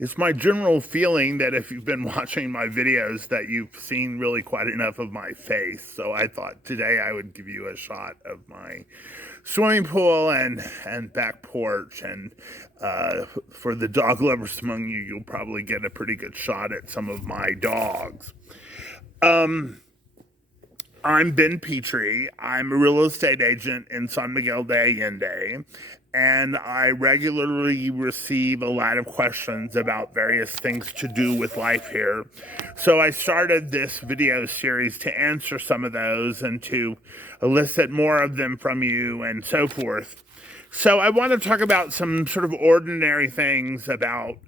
It's my general feeling that if you've been watching my videos that you've seen really quite enough of my face. So I thought today I would give you a shot of my swimming pool and back porch. And for the dog lovers among you, you'll probably get a pretty good shot at some of my dogs. I'm Ben Petrie. I'm a real estate agent in San Miguel de Allende, and I regularly receive a lot of questions about various things to do with life here. So I started this video series to answer some of those and to elicit more of them from you and so forth. So I want to talk about some sort of ordinary things about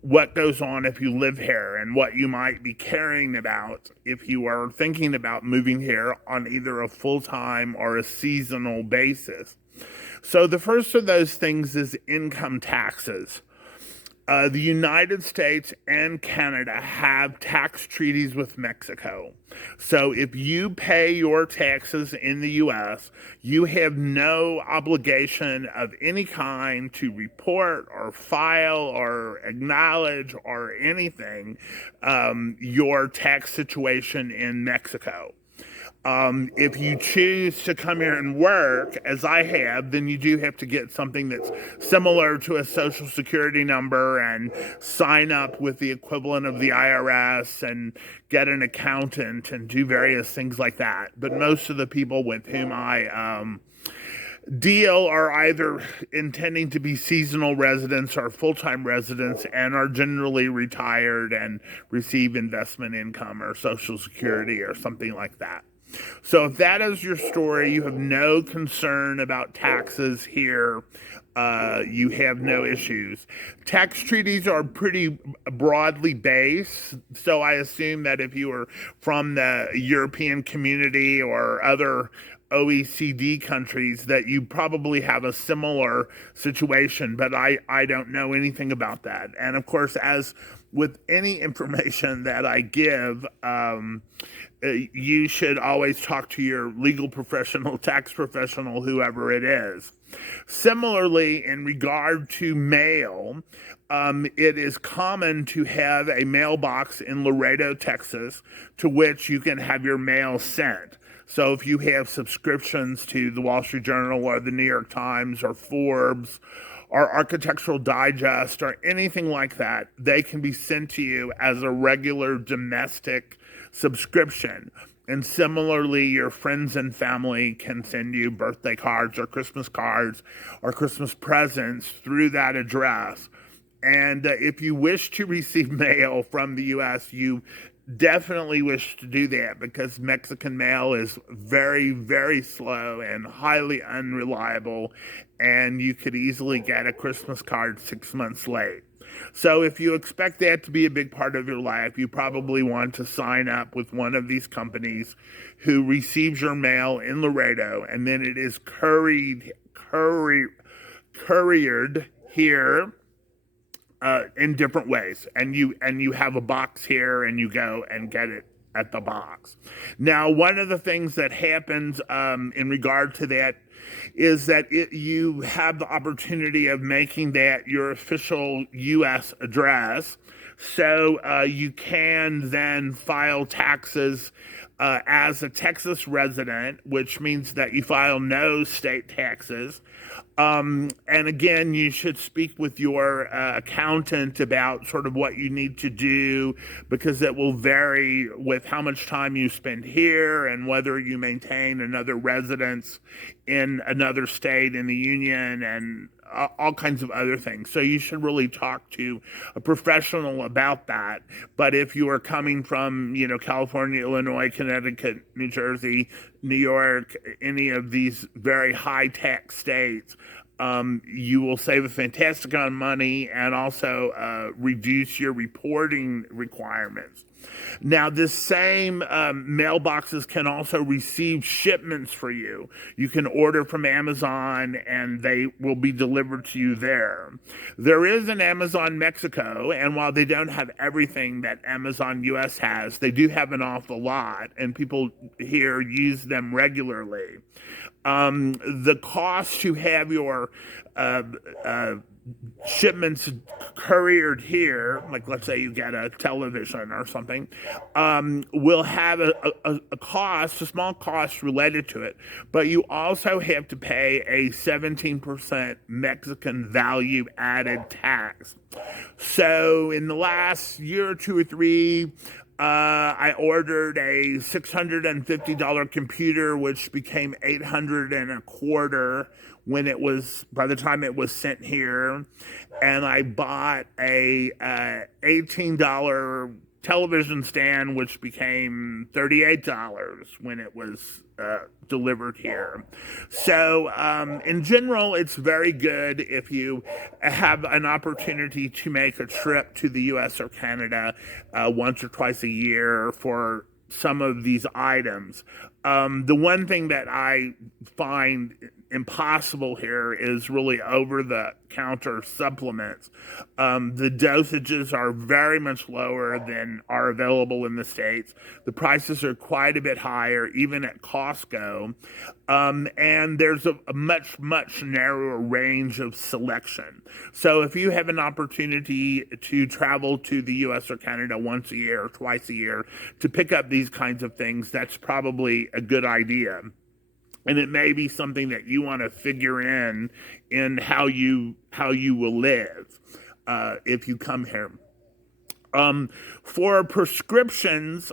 what goes on if you live here and what you might be caring about if you are thinking about moving here on either a full-time or a seasonal basis. So the first of those things is income taxes. The United States and Canada have tax treaties with Mexico. So if you pay your taxes in the U.S., you have no obligation of any kind to report or file or acknowledge or anything your tax situation in Mexico. If you choose to come here and work, as I have, then you do have to get something that's similar to a social security number and sign up with the equivalent of the IRS and get an accountant and do various things like that. But most of the people with whom I deal are either intending to be seasonal residents or full-time residents and are generally retired and receive investment income or social security or something like that. So if that is your story, you have no concern about taxes here. You have no issues. Tax treaties are pretty broadly based, so I assume that if you are from the European community or other OECD countries that you probably have a similar situation, but I don't know anything about that. And of course, as with any information that I give, you should always talk to your legal professional, tax professional, whoever it is. Similarly, in regard to mail, it is common to have a mailbox in Laredo, Texas, to which you can have your mail sent. So if you have subscriptions to the Wall Street Journal or the New York Times or Forbes or Architectural Digest or anything like that, they can be sent to you as a regular domestic subscription. And similarly, your friends and family can send you birthday cards or Christmas presents through that address. And if you wish to receive mail from the U.S., you definitely wish to do that because Mexican mail is very, very slow and highly unreliable, and you could easily get a Christmas card 6 months late. So if you expect that to be a big part of your life, you probably want to sign up with one of these companies who receives your mail in Laredo, and then it is couriered here in different ways, and you have a box here, and you go and get it at the box. Now, one of the things that happens in regard to that is that you have the opportunity of making that your official U.S. address, so you can then file taxes as a Texas resident, which means that you file no state taxes. And again, you should speak with your accountant about sort of what you need to do because it will vary with how much time you spend here and whether you maintain another residence in another state in the union and all kinds of other things. So you should really talk to a professional about that. But if you are coming from, California, Illinois, Connecticut, New Jersey, New York, any of these very high tax states, you will save a fantastic amount of money and also reduce your reporting requirements. Now, this same mailboxes can also receive shipments for you. You can order from Amazon and they will be delivered to you there. There is an Amazon Mexico, and while they don't have everything that Amazon US has, they do have an awful lot, and people here use them regularly. The cost to have your shipments couriered here, like let's say you get a television or something, will have a cost, a small cost related to it, but you also have to pay a 17% Mexican value added tax. So in the last year or two or three, I ordered a $650 computer, which became 800 and a quarter when it was by the time it was sent here, and I bought a $18 television stand, which became $38 when it was delivered here. So, in general, it's very good if you have an opportunity to make a trip to the US or Canada once or twice a year for some of these items. The one thing that I find impossible here is really over the counter supplements. The dosages are very much lower than are available in the States. The prices are quite a bit higher, even at Costco. And there's a much narrower range of selection. So if you have an opportunity to travel to the US or Canada once a year or twice a year to pick up these kinds of things, that's probably a good idea. And it may be something that you want to figure in how you will live if you come here. For prescriptions,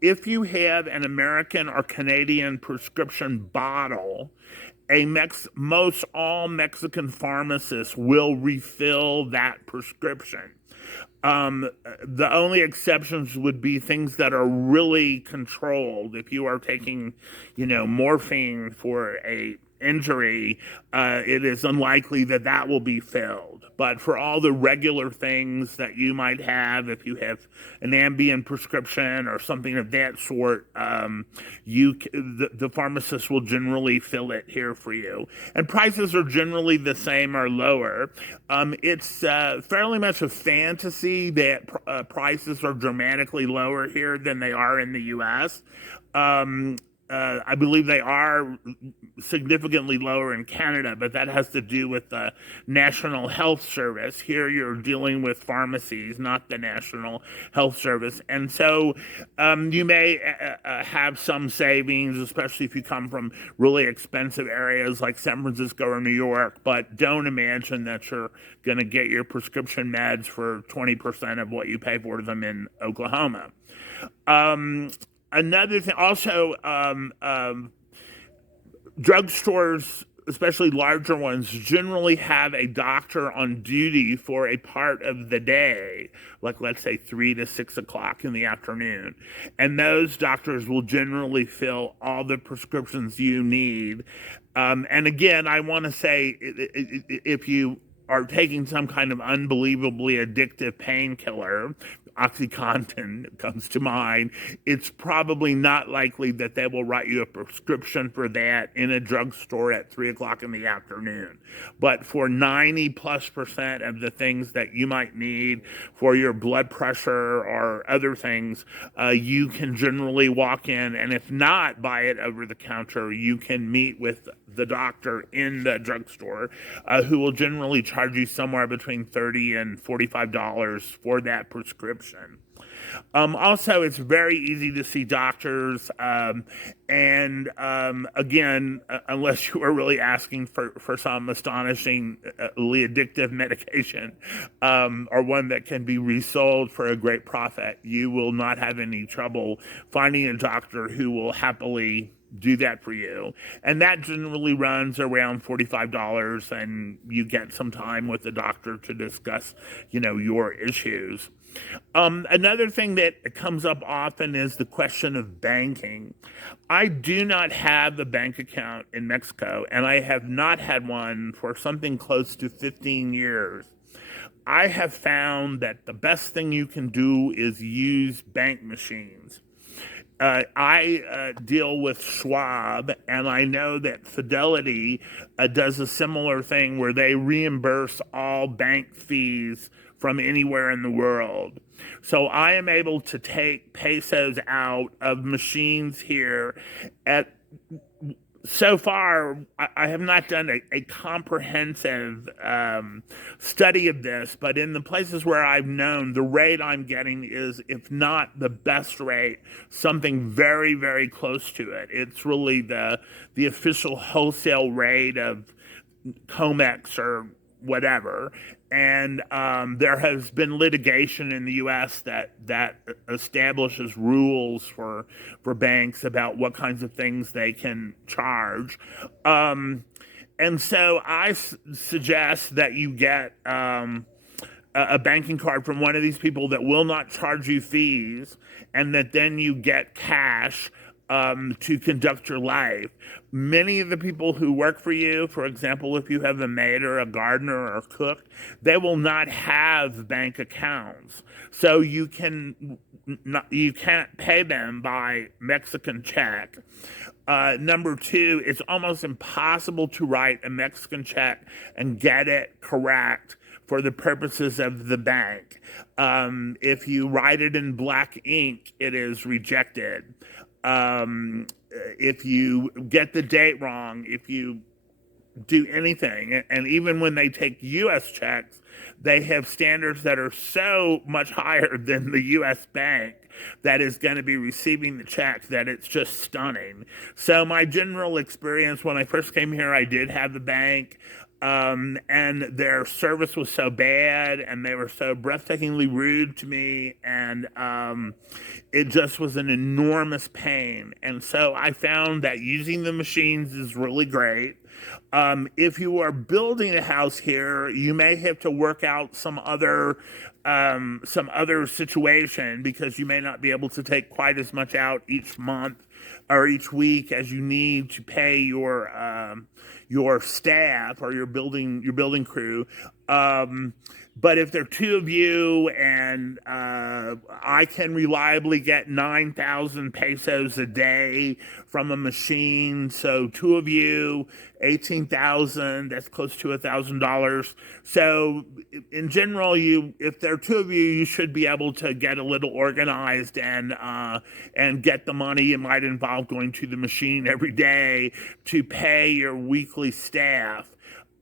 if you have an American or Canadian prescription bottle, most all Mexican pharmacists will refill that prescription. The only exceptions would be things that are really controlled. If you are taking, morphine for a injury, it is unlikely that that will be filled. But for all the regular things that you might have, if you have an Ambien prescription or something of that sort, the pharmacist will generally fill it here for you. And prices are generally the same or lower. It's fairly much a fantasy that prices are dramatically lower here than they are in the U.S. I believe they are significantly lower in Canada, but that has to do with the National Health Service. Here you're dealing with pharmacies, not the National Health Service. And so you may have some savings, especially if you come from really expensive areas like San Francisco or New York, but don't imagine that you're going to get your prescription meds for 20% of what you pay for them in Oklahoma. Another thing, also, drugstores, especially larger ones, generally have a doctor on duty for a part of the day, like let's say 3 to 6 o'clock in the afternoon. And those doctors will generally fill all the prescriptions you need. And again, I want to say if you are taking some kind of unbelievably addictive painkiller, OxyContin comes to mind, it's probably not likely that they will write you a prescription for that in a drugstore at 3 o'clock in the afternoon. But for 90+% of the things that you might need for your blood pressure or other things, you can generally walk in, and if not buy it over the counter, you can meet with the doctor in the drugstore, who will generally charge you somewhere between $30 and $45 for that prescription. Also, it's very easy to see doctors, and again, unless you are really asking for some astonishingly addictive medication, or one that can be resold for a great profit, you will not have any trouble finding a doctor who will happily do that for you. And that generally runs around $45, and you get some time with the doctor to discuss, your issues. Another thing that comes up often is the question of banking. I do not have a bank account in Mexico, and I have not had one for something close to 15 years. I have found that the best thing you can do is use bank machines. I deal with Schwab, and I know that Fidelity does a similar thing where they reimburse all bank fees from anywhere in the world. So I am able to take pesos out of machines here at so far, I have not done a comprehensive study of this, but in the places where I've known, the rate I'm getting is, if not the best rate, something very, very close to it. It's really the official wholesale rate of Comex or whatever. And there has been litigation in the U.S. that establishes rules for banks about what kinds of things they can charge. And so suggest that you get a banking card from one of these people that will not charge you fees, and that then you get cash to conduct your life. Many of the people who work for you, for example, if you have a maid or a gardener or a cook, they will not have bank accounts. So you can't pay them by Mexican check. Number two, it's almost impossible to write a Mexican check and get it correct for the purposes of the bank. If you write it in black ink, it is rejected. If you get the date wrong, if you do anything, and even when they take U.S. checks, they have standards that are so much higher than the U.S. bank that is going to be receiving the check that it's just stunning. So my general experience when I first came here, I did have the bank. And their service was so bad, and they were so breathtakingly rude to me, and it just was an enormous pain. And so I found that using the machines is really great. If you are building a house here, you may have to work out some other situation, because you may not be able to take quite as much out each month or each week as you need to pay your staff or your building crew. But if there are two of you, and I can reliably get 9,000 pesos a day from a machine, so two of you, 18,000, that's close to $1,000. So in general, if there are two of you, you should be able to get a little organized and get the money. It might involve going to the machine every day to pay your weekly staff.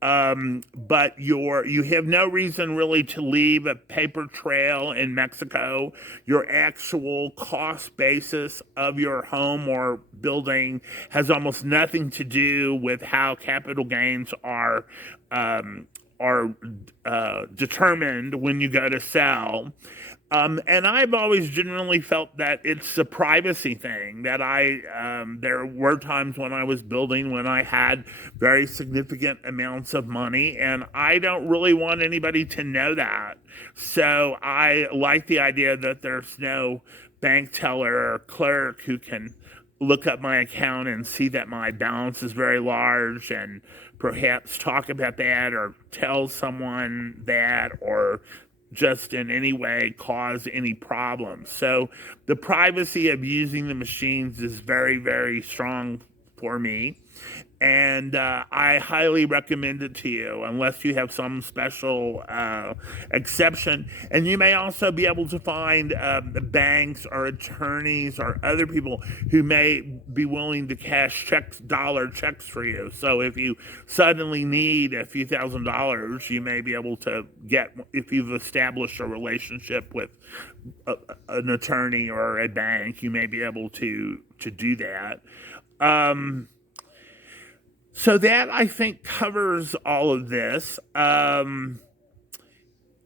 But you have no reason really to leave a paper trail in Mexico. Your actual cost basis of your home or building has almost nothing to do with how capital gains are determined when you go to sell. And I've always generally felt that it's a privacy thing, that there were times when I was building when I had very significant amounts of money, and I don't really want anybody to know that. So I like the idea that there's no bank teller or clerk who can look up my account and see that my balance is very large, and perhaps talk about that or tell someone that, or just in any way cause any problems. So the privacy of using the machines is very, very strong for me. And I highly recommend it to you, unless you have some special exception. And you may also be able to find banks or attorneys or other people who may be willing to cash dollar checks for you. So if you suddenly need a few $1,000s, you may be able to get, if you've established a relationship with an attorney or a bank, you may be able to do that. So that, I think, covers all of this. When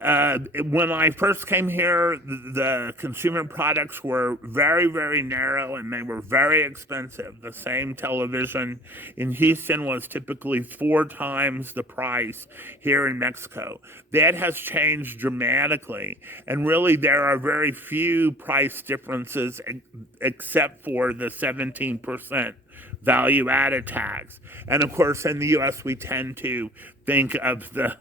I first came here, the consumer products were very, very narrow, and they were very expensive. The same television in Houston was typically 4 times the price here in Mexico. That has changed dramatically, and really there are very few price differences except for the 17% value-added tax. And of course, in the U.S., we tend to think of the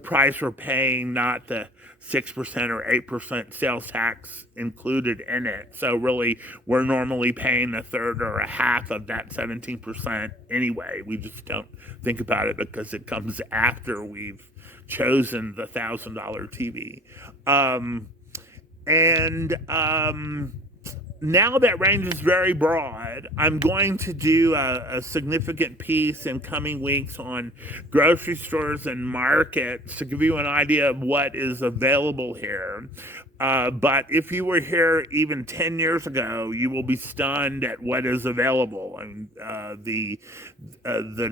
price we're paying, not the 6% or 8% sales tax included in it. So really, we're normally paying a third or a half of that 17% anyway. We just don't think about it because it comes after we've chosen the $1,000 TV. now that range is very broad. I'm going to do a significant piece in coming weeks on grocery stores and markets to give you an idea of what is available here. But if you were here even 10 years ago, you will be stunned at what is available. I mean, the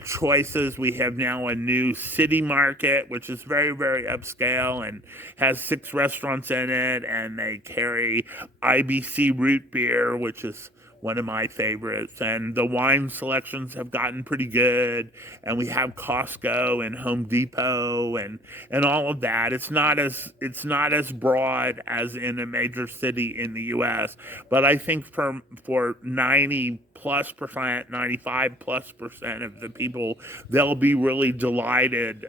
choices we have now: a new city market, which is very, very upscale and has 6 restaurants in it, and they carry IBC root beer, which is one of my favorites, and the wine selections have gotten pretty good, and we have Costco and Home Depot and all of that. It's not as broad as in a major city in the US, but I think for 90+%, 95+% of the people, they'll be really delighted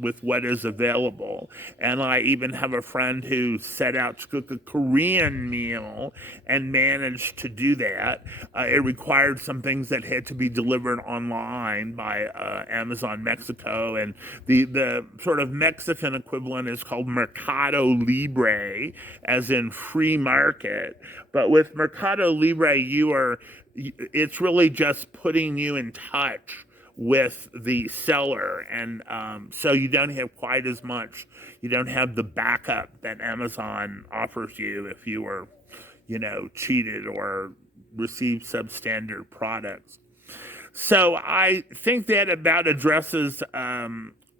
with what is available. And I even have a friend who set out to cook a Korean meal and managed to do that. It required some things that had to be delivered online by Amazon Mexico, and the sort of Mexican equivalent is called Mercado Libre, as in free market. But with Mercado Libre, it's really just putting you in touch with the seller, and so you don't have quite as much. You don't have the backup that Amazon offers you if you were, cheated or received substandard products. So I think that about addresses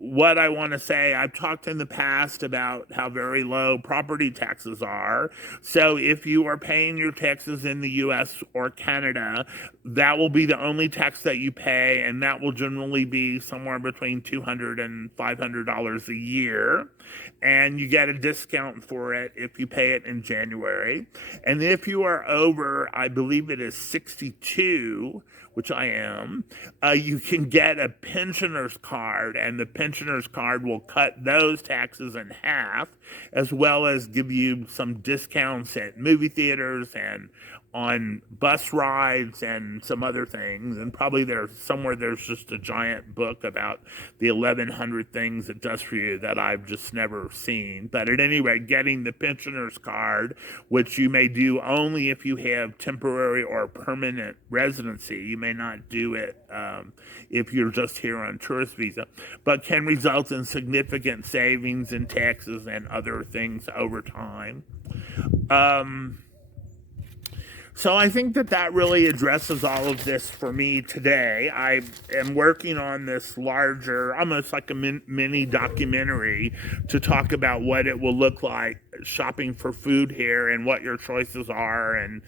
what I want to say. I've talked in the past about how very low property taxes are. So if you are paying your taxes in the US or Canada, that will be the only tax that you pay, and that will generally be somewhere between $200 and $500 a year. And you get a discount for it if you pay it in January. And if you are over, I believe it is 62, which I am, you can get a pensioner's card, and the pensioner's card will cut those taxes in half, as well as give you some discounts at movie theaters and on bus rides and some other things. And probably there's just a giant book about the 1,100 things it does for you that I've just never seen. But at any rate, getting the pensioner's card, which you may do only if you have temporary or permanent residency. You may not do it if you're just here on tourist visa, but can result in significant savings in taxes and other things over time. So I think that really addresses all of this for me today. I am working on this larger, almost like a mini documentary, to talk about what it will look like shopping for food here, and what your choices are, and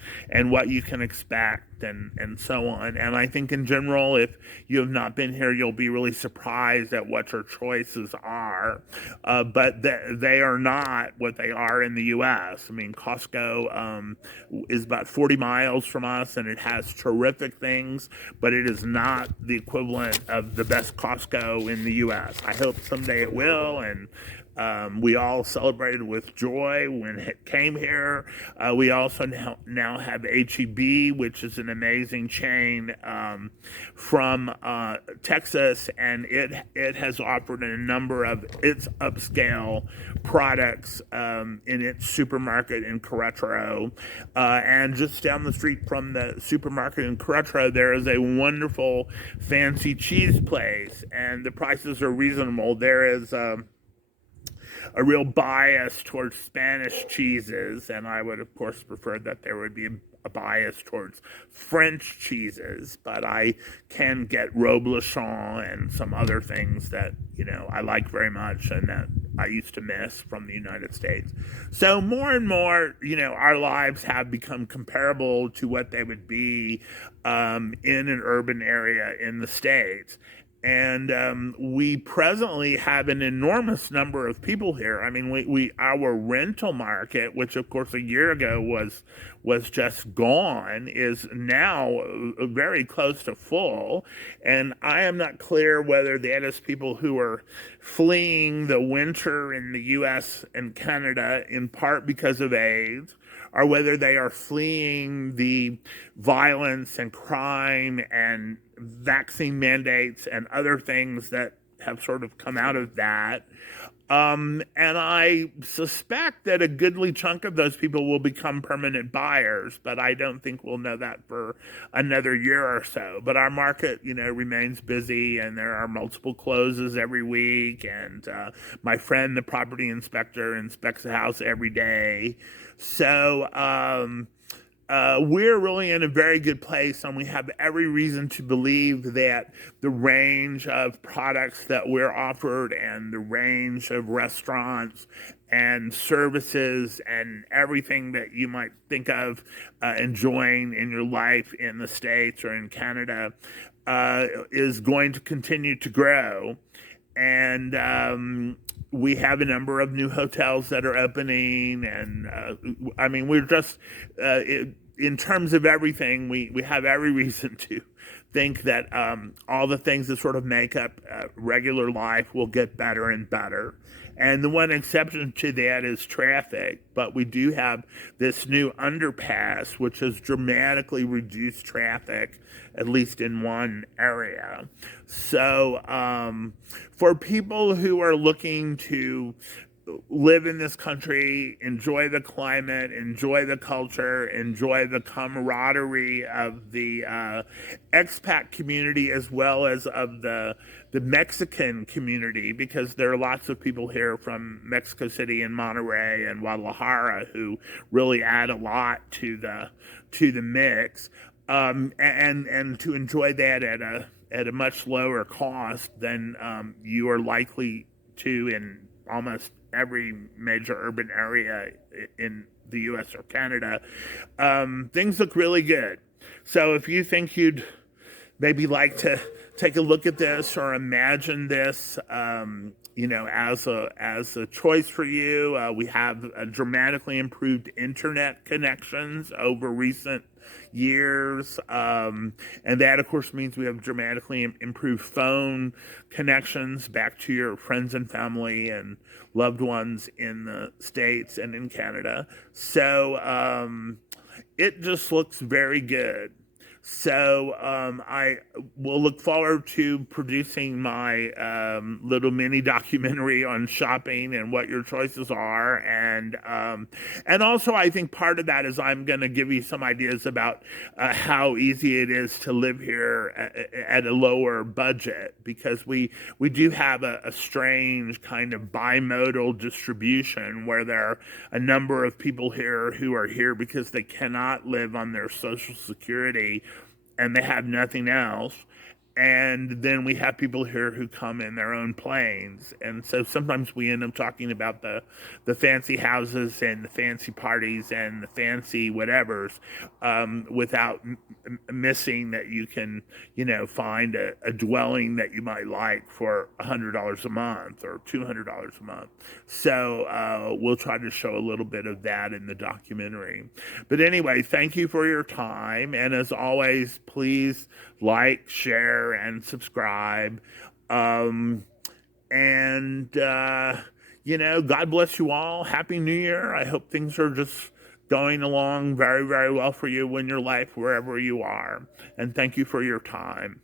what you can expect, and so on. And I think in general, if you have not been here, you'll be really surprised at what your choices are. But they are not what they are in the US. I mean, Costco is about 40 miles from us, and it has terrific things, but it is not the equivalent of the best Costco in the US. I hope someday it will, and we all celebrated with joy when it came here. We also now have HEB, which is an amazing chain from Texas, and it has offered a number of its upscale products in its supermarket in Querétaro. And just down the street from the supermarket in Querétaro, there is a wonderful fancy cheese place, and the prices are reasonable. There is a real bias towards Spanish cheeses, and I would, of course, prefer that there would be a bias towards French cheeses, but I can get Roblechon and some other things that, I like very much and that I used to miss from the United States. So more and more, our lives have become comparable to what they would be in an urban area in the States. And we presently have an enormous number of people here. I mean, our rental market, which of course a year ago was just gone, is now very close to full. And I am not clear whether that is people who are fleeing the winter in the U.S. and Canada in part because of AIDS, or whether they are fleeing the violence and crime and vaccine mandates and other things that have sort of come out of that. And I suspect that a goodly chunk of those people will become permanent buyers, but I don't think we'll know that for another year or so. But our market, remains busy, and there are multiple closes every week. And my friend, the property inspector, inspects the house every day. So, we're really in a very good place, and we have every reason to believe that the range of products that we're offered and the range of restaurants and services and everything that you might think of enjoying in your life in the States or in Canada is going to continue to grow. And we have a number of new hotels that are opening, and I mean, we're just in terms of everything, we have every reason to think that all the things that sort of make up regular life will get better and better. And the one exception to that is traffic, but we do have this new underpass, which has dramatically reduced traffic, at least in one area. So, for people who are looking to live in this country, enjoy the climate, enjoy the culture, enjoy the camaraderie of the expat community as well as of the Mexican community, because there are lots of people here from Mexico City and Monterrey and Guadalajara who really add a lot to the mix, and to enjoy that at a much lower cost than you are likely to in almost every major urban area in the US or Canada. Things look really good. So if you think you'd maybe like to take a look at this or imagine this, as a choice for you, we have dramatically improved internet connections over recent years, and that of course means we have dramatically improved phone connections back to your friends and family and loved ones in the States and in Canada. So it just looks very good. So I will look forward to producing my little mini documentary on shopping and what your choices are, and also I think part of that is I'm going to give you some ideas about how easy it is to live here at a lower budget, because we do have a strange kind of bimodal distribution where there are a number of people here who are here because they cannot live on their Social Security and they have nothing else. And then we have people here who come in their own planes. And so sometimes we end up talking about the fancy houses and the fancy parties and the fancy whatevers, without missing that you can, find a dwelling that you might like for $100 a month or $200 a month. So we'll try to show a little bit of that in the documentary. But anyway, thank you for your time. And as always, please like, share, and subscribe. And God bless you all. Happy New Year. I hope things are just going along very, very well for you in your life, wherever you are. And thank you for your time.